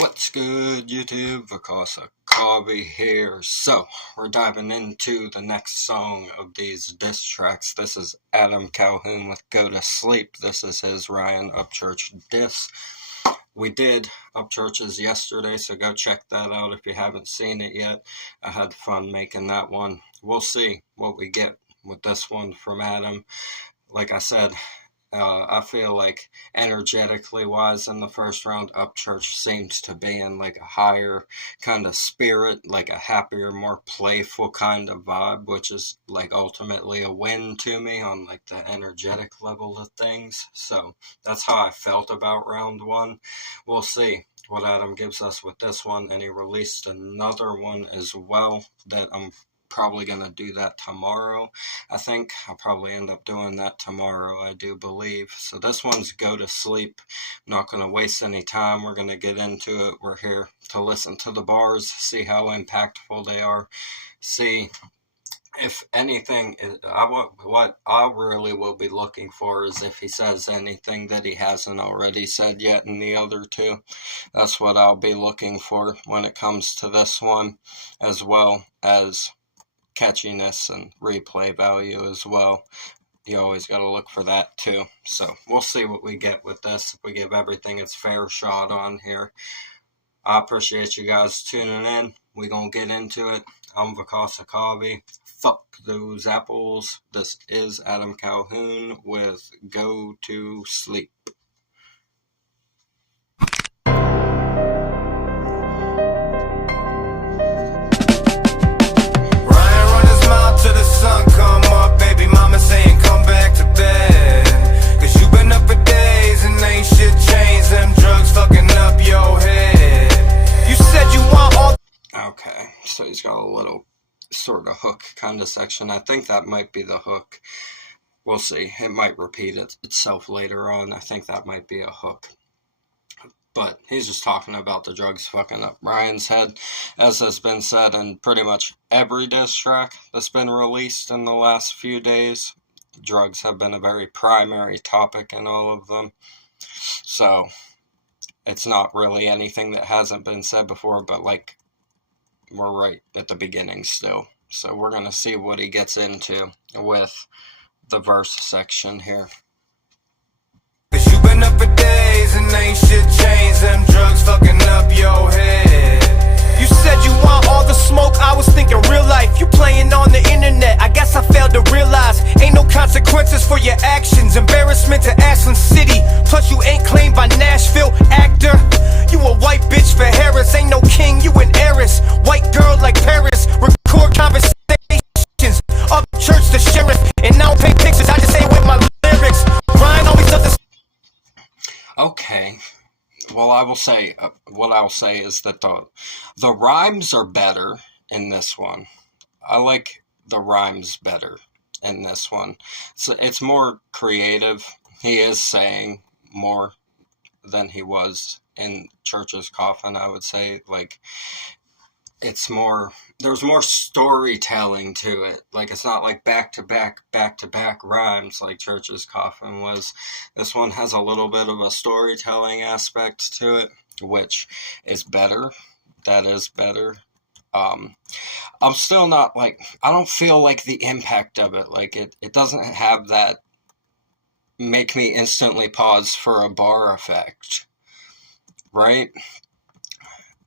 What's good, YouTube? Vakasa Kavi here. So, we're diving into the next song of these diss tracks. This is Adam Calhoun with Go to Sleep. This is his Ryan Upchurch diss. We did Upchurch's yesterday, so go check that out if you haven't seen it yet. I had fun making that one. We'll see what we get with this one from Adam. Like I said, I feel like energetically wise in the first round, Upchurch seems to be in like a higher kind of spirit, like a happier, more playful kind of vibe, which is like ultimately a win to me on like the energetic level of things. So that's how I felt about round one. We'll see what Adam gives us with this one, and he released another one as well that I'm probably going to do that tomorrow. I think I'll probably end up doing that tomorrow, I do believe. So this one's Go to Sleep. I'm not going to waste any time. We're going to get into it. We're here to listen to the bars, see how impactful they are, see if anything, what I really will be looking for is if he says anything that he hasn't already said yet in the other two. That's what I'll be looking for when it comes to this one, as well as catchiness and replay value as well. You always got to look for that too. So we'll see what we get with this, if we give everything its fair shot on here. I appreciate you guys tuning in. We're going to get into it. I'm Vakasa Kavi. Fuck those apples. This is Adam Calhoun with Go to Sleep. Till the sun come up, baby mama saying come back to bed. Cause you been up for days and ain't shit changed. Them drugs fucking up your head. You said you want all. Okay, so he's got a little sort of hook kind of section. I think that might be the hook. We'll see. It might repeat itself later on. I think that might be a hook. But he's just talking about the drugs fucking up Ryan's head, as has been said in pretty much every diss track that's been released in the last few days. Drugs have been a very primary topic in all of them. So, it's not really anything that hasn't been said before, but like, we're right at the beginning still. So we're going to see what he gets into with the verse section here. Cause you been up for days and ain't shit changed. Them drugs fucking up your head. You said you want all the smoke, I was thinking real life. You playing on the internet, I guess I failed to realize ain't no consequences for your actions. Embarrassment to Ashland City, plus you ain't claimed by Nashville. Actor, you a white bitch for Harris. Ain't no king, you an heiress. White girl like Paris, record conversations. Upchurch the sheriff, and I don't paint pictures, I just say with my lyrics. Ryan always does this. Okay, well, I will say, what I'll say is that the rhymes are better in this one. I like the rhymes better in this one. So it's more creative. He is saying more than he was in Church's Coffin, I would say. Like, it's more, there's more storytelling to it. Like, it's not like back-to-back rhymes like Church's Coffin was. This one has a little bit of a storytelling aspect to it, which is better. That is better. I'm still not like, I don't feel like the impact of it. Like, it doesn't have that make me instantly pause for a bar effect. Right?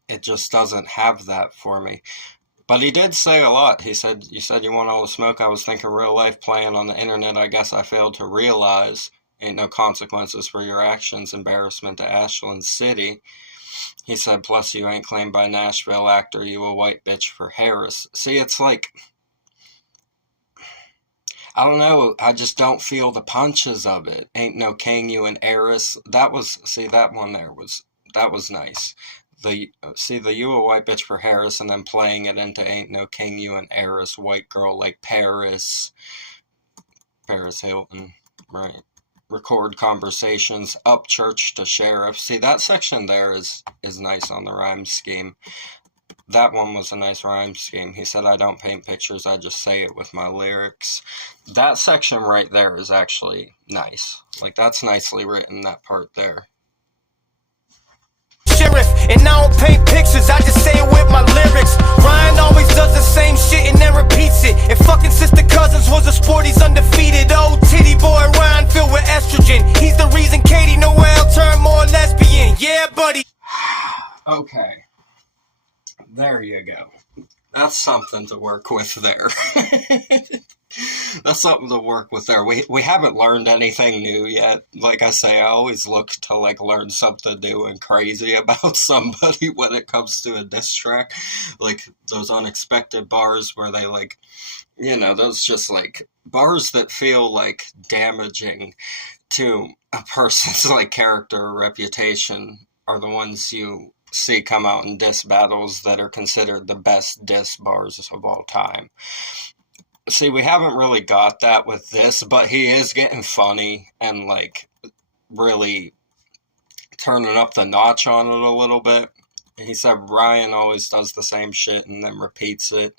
It just doesn't have that for me. But he did say a lot. He said, you said you want all the smoke. I was thinking real life, playing on the internet. I guess I failed to realize ain't no consequences for your actions. Embarrassment to Ashland City. He said, plus you ain't claimed by Nashville. Actor, you a white bitch for Harris. See, it's like, I don't know. I just don't feel the punches of it. Ain't no king, you an heiress. That was, see, that one there was, that was nice. The you a white bitch for Harris, and then playing it into ain't no king, you an heiress, white girl like Paris Hilton, right? Record conversations, Upchurch to sheriff. See, that section there is nice on the rhyme scheme. That one was a nice rhyme scheme. He said, I don't paint pictures, I just say it with my lyrics. That section right there is actually nice. Like, that's nicely written, that part there. Sheriff, And I don't paint pictures, I just say it with my lyrics. Ryan always does the same shit and then repeats it. If fucking sister cousins was a sport, he's undefeated. Old titty boy Ryan filled with estrogen. He's the reason Katie Noel turned more lesbian. Yeah, buddy. Okay. There you go. That's something to work with there. That's something to work with there. We haven't learned anything new yet. Like I say, I always look to like learn something new and crazy about somebody when it comes to a diss track. Like those unexpected bars where they like, you know, those just like bars that feel like damaging to a person's like character or reputation are the ones you see come out in diss battles that are considered the best diss bars of all time. See, we haven't really got that with this, but he is getting funny and like really turning up the notch on it a little bit. He said Ryan always does the same shit and then repeats it.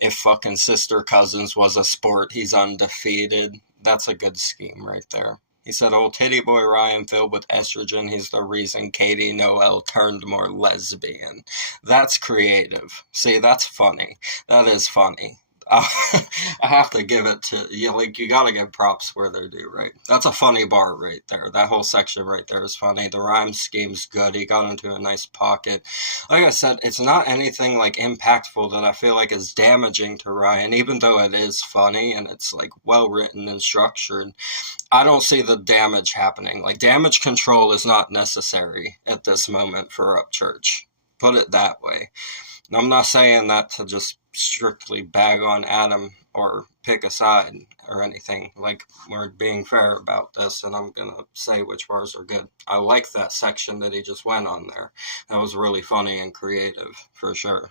If fucking sister cousins was a sport, he's undefeated. That's a good scheme right there. He said, old titty boy Ryan filled with estrogen, he's the reason Katie Noel turned more lesbian. That's creative. See, that's funny. That is funny. I have to give it to you. Like, you gotta give props where they're due, right? That's a funny bar right there. That whole section right there is funny. The rhyme scheme's good. He got into a nice pocket. Like I said, it's not anything like impactful that I feel like is damaging to Ryan, even though it is funny and it's like well written and structured. I don't see the damage happening. Like, damage control is not necessary at this moment for Upchurch. Put it that way. I'm not saying that to just strictly bag on Adam or pick a side or anything. Like, we're being fair about this, and I'm gonna say which bars are good. I like that section that he just went on there. That was really funny and creative, for sure.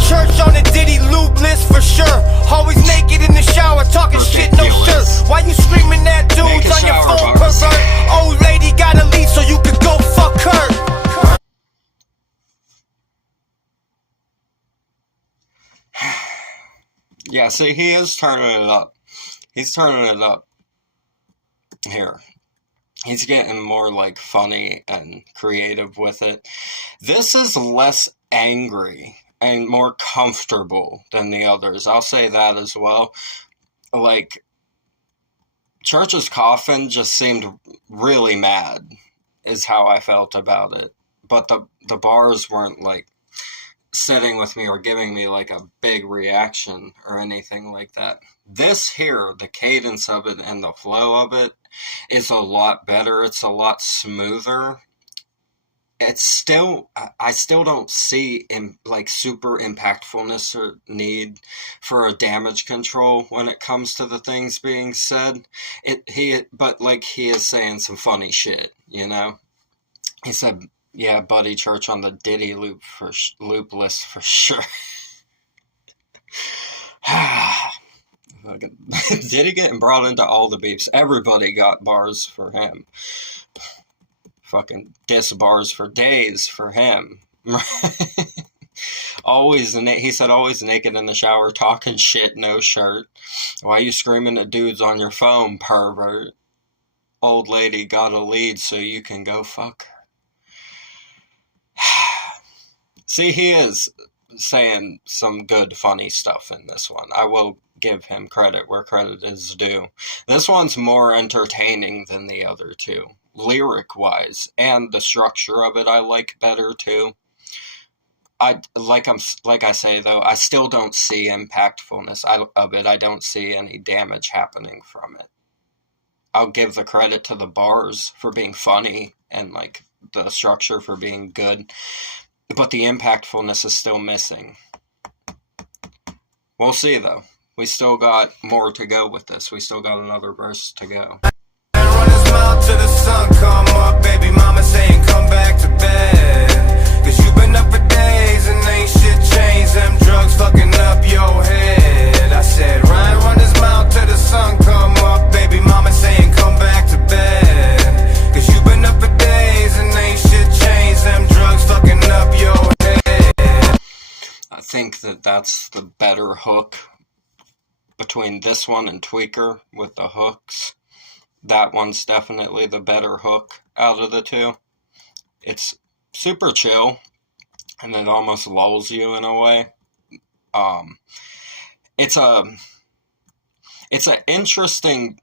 Church on the Diddy lube list for sure. Always naked in the shower, talking shit, no shirt. Why you screaming at dudes on your phone, pervert? Old lady gotta leave so you could go fuck her. Yeah, see, he is turning it up. He's turning it up here. He's getting more, like, funny and creative with it. This is less angry and more comfortable than the others. I'll say that as well. Like, Church's Coffin just seemed really mad, is how I felt about it. But the bars weren't, like, sitting with me or giving me like a big reaction or anything like that. This here, the cadence of it and the flow of it is a lot better. It's a lot smoother. It's still, I still don't see like super impactfulness or need for a damage control when it comes to the things being said. But like he is saying some funny shit, you know? He said, yeah, Buddy Church on the Diddy loop list for sure. Diddy getting brought into all the beefs. Everybody got bars for him. Fucking diss bars for days for him. He said always naked in the shower, talking shit, no shirt. Why you screaming at dudes on your phone, pervert? Old lady got a lead so you can go fuck her. See, he is saying some good, funny stuff in this one. I will give him credit where credit is due. This one's more entertaining than the other two, lyric-wise, and the structure of it I like better too. Like I say though, I still don't see impactfulness of it. I don't see any damage happening from it. I'll give the credit to the bars for being funny and like the structure for being good. But the impactfulness is still missing. We'll see, though. We still got more to go with this. We still got another verse to go. Run his mouth till the sun come up. Baby mama saying come back to bed. Cause you been up for days and ain't shit changed. Them drugs fucking up your head. I said, Ryan, run his mouth till the sun come up. Baby mama saying come back to bed. Cause you been up for days and ain't shit changed. Them drugs fucking up your head. I think that's the better hook between this one and Tweaker with the hooks. That one's definitely the better hook out of the two. It's super chill, and it almost lulls you in a way. It's an interesting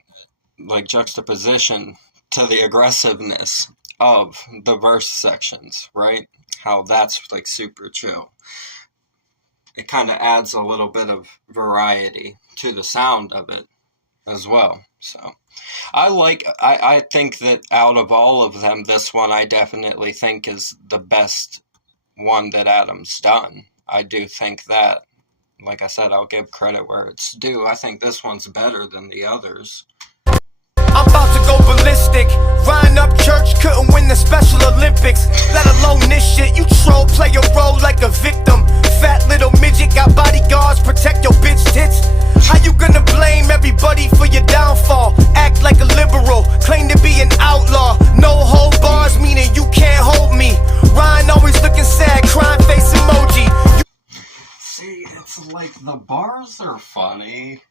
like juxtaposition to the aggressiveness of the verse sections, right? How that's like super chill. It kind of adds a little bit of variety to the sound of it as well. So I think that out of all of them, this one I definitely think is the best one that Adam's done. I do think that. Like I said, I'll give credit where it's due. I think this one's better than the others. I'm about to go ballistic. Ryan Upchurch couldn't win the Special Olympics, let alone this shit. You troll, play your role like a victim. Fat little midget, got bodyguards, protect your bitch tits. How you gonna blame everybody for your downfall? Act like a liberal, claim to be an outlaw. No hold bars, meaning you can't hold me. Ryan always looking sad, crying face emoji. See, it's like the bars are funny,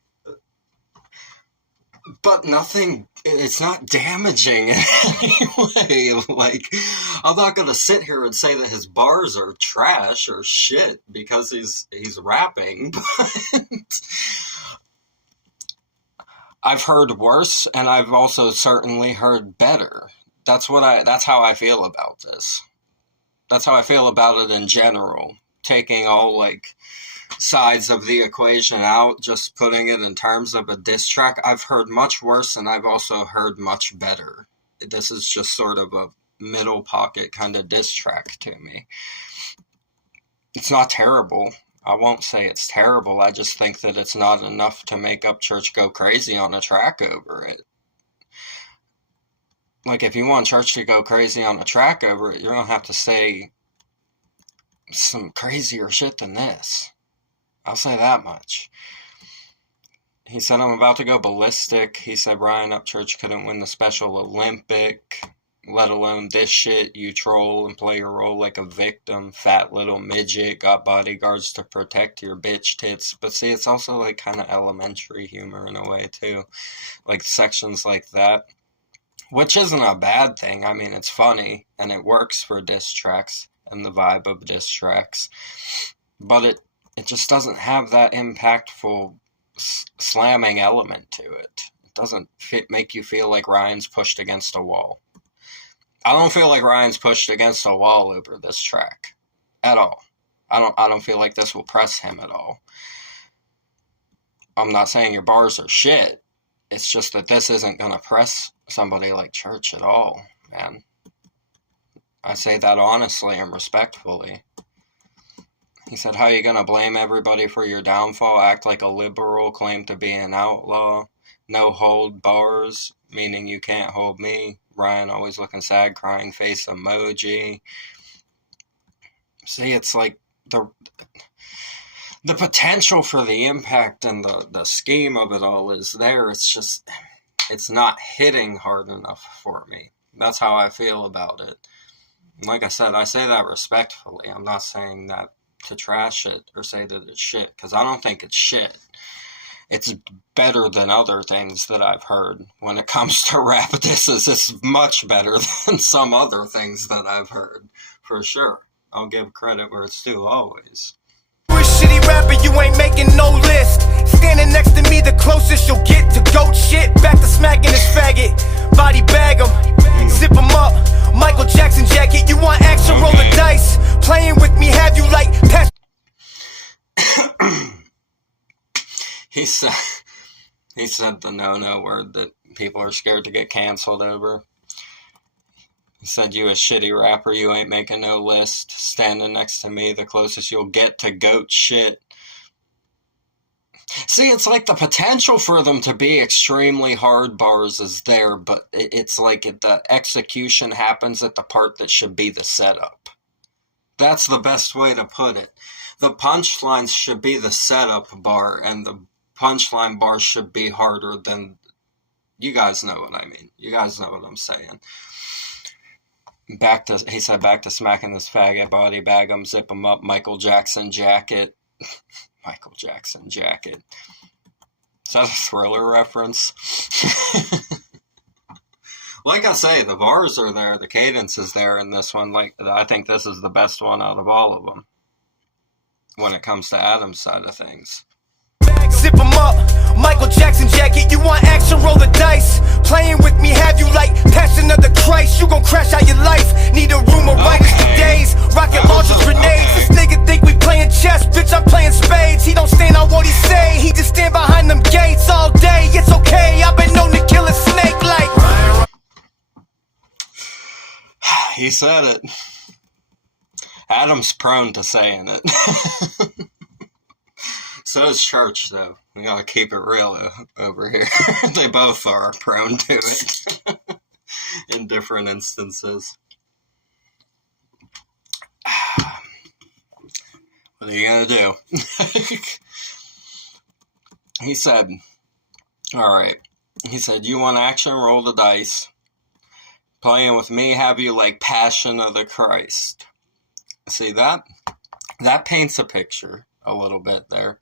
but nothing, it's not damaging in any way. Like, I'm not gonna sit here and say that his bars are trash or shit because he's rapping, but I've heard worse, and I've also certainly heard better. That's how I feel about this. That's how I feel about it in general. Taking all, like, sides of the equation out, just putting it in terms of a diss track. I've heard much worse, and I've also heard much better. This is just sort of a middle pocket kind of diss track to me. It's not terrible. I won't say it's terrible. I just think that it's not enough to make Upchurch go crazy on a track over it. Like, if you want Church to go crazy on a track over it, you're going to have to say some crazier shit than this. I'll say that much. He said, I'm about to go ballistic. He said, Ryan Upchurch couldn't win the Special Olympic, let alone this shit. You troll and play your role like a victim. Fat little midget, got bodyguards to protect your bitch tits. But see, it's also like kind of elementary humor in a way too. Like sections like that. Which isn't a bad thing. I mean, it's funny, and it works for diss tracks and the vibe of diss tracks. But it just doesn't have that impactful slamming element to it. It doesn't make you feel like Ryan's pushed against a wall. I don't feel like Ryan's pushed against a wall over this track. At all. I don't feel like this will press him at all. I'm not saying your bars are shit. It's just that this isn't going to press somebody like Church at all, man. I say that honestly and respectfully. He said, how are you going to blame everybody for your downfall? Act like a liberal, claim to be an outlaw. No hold bars, meaning you can't hold me. Ryan always looking sad, crying face emoji. See, it's like the potential for the impact and the scheme of it all is there. It's just, it's not hitting hard enough for me. That's how I feel about it. And like I said, I say that respectfully. I'm not saying that to trash it or say that it's shit, because I don't think it's shit. It's better than other things that I've heard. When it comes to rap disses, it's much better than some other things that I've heard, for sure. I'll give credit where it's due, always. You're a shitty rapper, you ain't making no list. Standing next to me, the closest you'll get to goat shit. Back to smacking this faggot. Body bag him, zip him up. Michael Jackson jacket, you want action, roll the dice. Playing with me, have you like pass. He said the no-no word that people are scared to get canceled over. He said, you a shitty rapper, you ain't making no list. Standing next to me, the closest you'll get to goat shit. See, it's like the potential for them to be extremely hard bars is there, but it's like the execution happens at the part that should be the setup. That's the best way to put it. The punchlines should be the setup bar, and the punchline bar should be harder than... You guys know what I mean. You guys know what I'm saying. He said, back to smacking this faggot, body bag him, zip him up, Michael Jackson jacket. Michael Jackson jacket. Is that a Thriller reference? Like I say, the bars are there, the cadence is there in this one. Like, I think this is the best one out of all of them when it comes to Adam's side of things. Zip 'em up, Michael Jackson jacket. You want action? Roll the dice. Playing with me, have you like Passion of the Christ? You gon' crash out your life. Need a room of writers for days. Rocket launchers, grenades. This nigga think we playing chess, bitch. I'm playing spades. He don't stand on what he say. He just stand behind them gates all day. It's okay. I've been known to kill a snake like. He said it. Adam's prone to saying it. So is Church, though. We gotta keep it real over here. They both are prone to it in different instances. What are you gonna do? He said, alright. He said, you want action? Roll the dice. Playing with me, have you like Passion of the Christ? See that? That paints a picture a little bit there.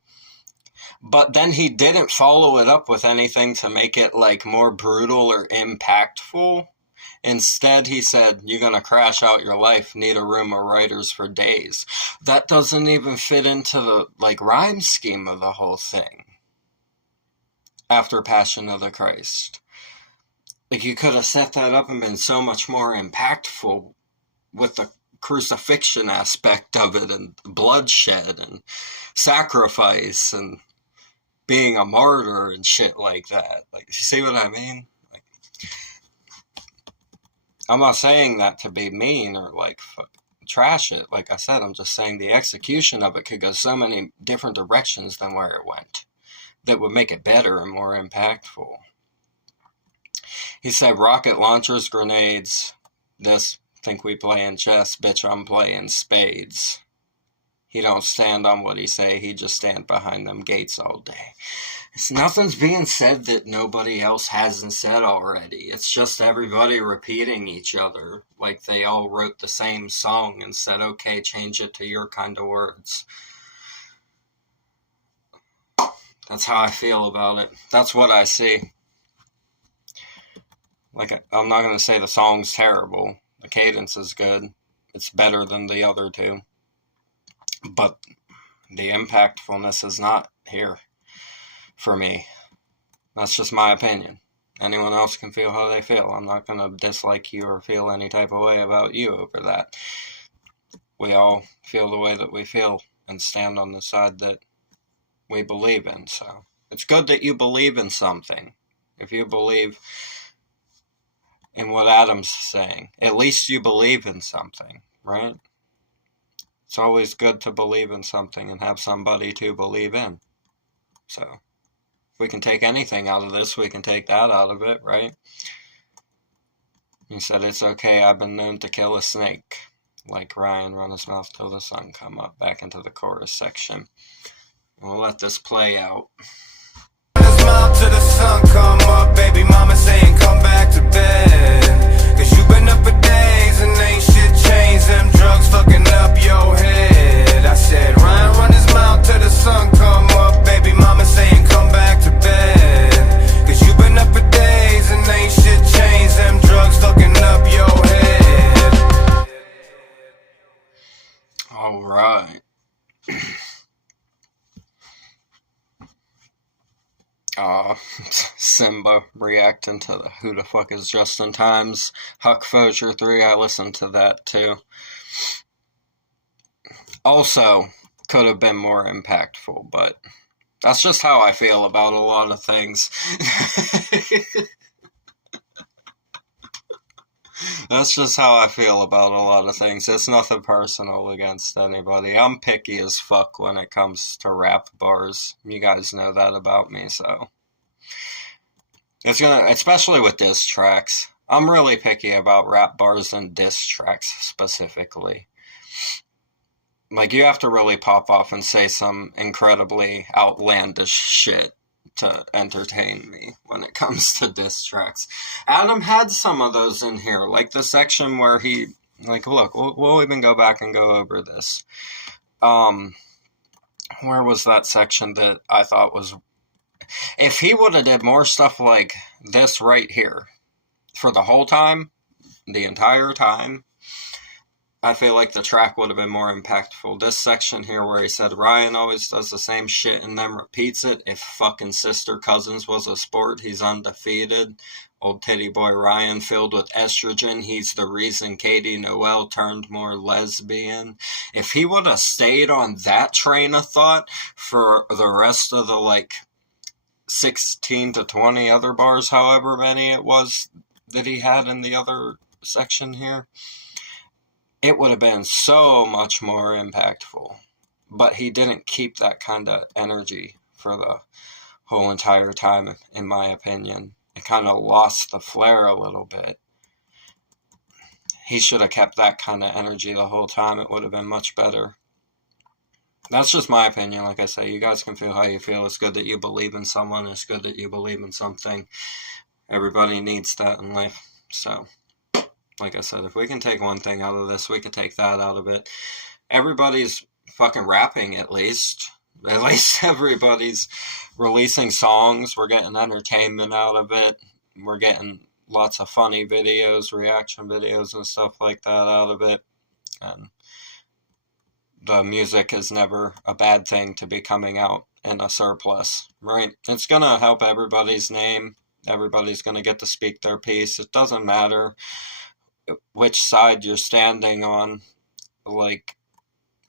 But then he didn't follow it up with anything to make it like more brutal or impactful. Instead, he said, you're gonna crash out your life, need a room of writers for days. That doesn't even fit into the like rhyme scheme of the whole thing. After Passion of the Christ. Like, you could have set that up and been so much more impactful with the crucifixion aspect of it and bloodshed and sacrifice and being a martyr and shit like that. Like, you see what I mean? Like, I'm not saying that to be mean or like trash it. Like I said, I'm just saying the execution of it could go so many different directions than where it went that would make it better and more impactful. He said rocket launchers, grenades. This, think we playing chess, bitch, I'm playing spades. He don't stand on what he say, he just stand behind them gates all day. Nothing's being said that nobody else hasn't said already. It's just everybody repeating each other. Like they all wrote the same song and said, okay, change it to your kind of words. That's how I feel about it. That's what I see. Like, I'm not going to say the song's terrible. The cadence is good. It's better than the other two. But the impactfulness is not here for me. That's just my opinion. Anyone else can feel how they feel. I'm not going to dislike you or feel any type of way about you over that. We all feel the way that we feel and stand on the side that we believe in. So it's good that you believe in something. If you believe in what Adam's saying, at least you believe in something, right? It's always good to believe in something and have somebody to believe in. So, if we can take anything out of this, we can take that out of it, right? He said, it's okay, I've been known to kill a snake. Like Ryan, run his mouth till the sun come up. Back into the chorus section. We'll let this play out. Run his mouth till the sun come up. Baby mama saying come back to bed. Cause you been up for days and ain't shit changed. Them drugs fucking up your head. I said, Ryan, run his mouth till the sun come up. Baby mama saying come back to bed. Cause you been up for days and ain't shit changed. Them drugs fucking up your head. Alright. Simba reacting to the Who the Fuck is Justin Times Huck Fosier 3. I listened to that too. Also, could have been more impactful, but that's just how I feel about a lot of things. That's just how I feel about a lot of things. It's nothing personal against anybody. I'm picky as fuck when it comes to rap bars. You guys know that about me, so. It's gonna, especially with diss tracks. I'm really picky about rap bars and diss tracks specifically. Like, you have to really pop off and say some incredibly outlandish shit to entertain me when it comes to diss tracks. Adam had some of those in here, like the section where he, like, look, we'll even go back and go over this. Where was that section that I thought was, if he would have did more stuff like this right here, for the whole time, the entire time, I feel like the track would have been more impactful. This section here where he said Ryan always does the same shit and then repeats it. If fucking Sister Cousins was a sport, he's undefeated. Old titty boy Ryan filled with estrogen. He's the reason Katie Noel turned more lesbian. If he would have stayed on that train of thought for the rest of the 16 to 20 other bars, however many it was that he had in the other section here, it would have been so much more impactful. But he didn't keep that kind of energy for the whole entire time, in my opinion. It kind of lost the flair a little bit. He should have kept that kind of energy the whole time. It would have been much better. That's just my opinion. Like I say, you guys can feel how you feel. It's good that you believe in someone. It's good that you believe in something. Everybody needs that in life. So, like I said, if we can take one thing out of this, we could take that out of it. Everybody's fucking rapping, at least. At least everybody's releasing songs. We're getting entertainment out of it. We're getting lots of funny videos, reaction videos, and stuff like that out of it. And the music is never a bad thing to be coming out in a surplus, right? It's going to help everybody's name. Everybody's going to get to speak their piece. It doesn't matter which side you're standing on.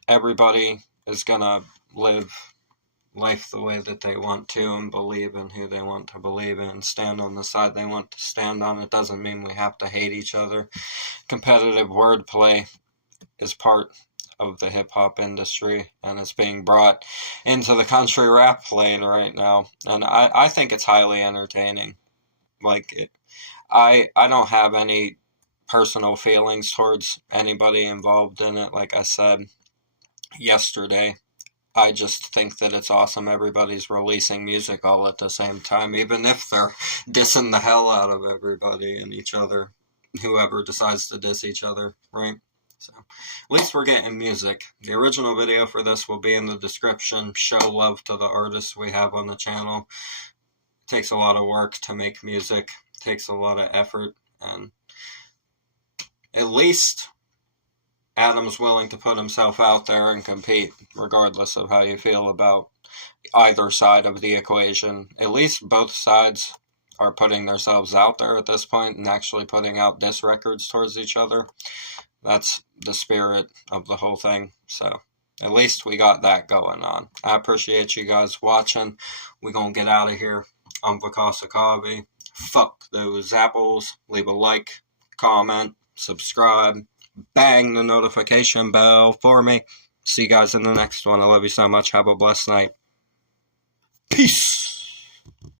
Everybody is going to live life the way that they want to and believe in who they want to believe in, stand on the side they want to stand on. It doesn't mean we have to hate each other. Competitive wordplay is part of the hip-hop industry, and it's being brought into the country rap lane right now, and I think it's highly entertaining. I don't have any personal feelings towards anybody involved in it. Like I said yesterday, I just think that it's awesome everybody's releasing music all at the same time, even if they're dissing the hell out of everybody and each other, whoever decides to diss each other, right? So, at least we're getting music. The original video for this will be in the description. Show love to the artists we have on the channel. It takes a lot of work to make music. It takes a lot of effort, and at least Adam's willing to put himself out there and compete, regardless of how you feel about either side of the equation. At least both sides are putting themselves out there at this point and actually putting out diss records towards each other. That's the spirit of the whole thing. So, at least we got that going on. I appreciate you guys watching. We're going to get out of here. I'm Vakasa Kavi. Fuck those apples. Leave a like, comment, subscribe. Bang the notification bell for me. See you guys in the next one. I love you so much. Have a blessed night. Peace.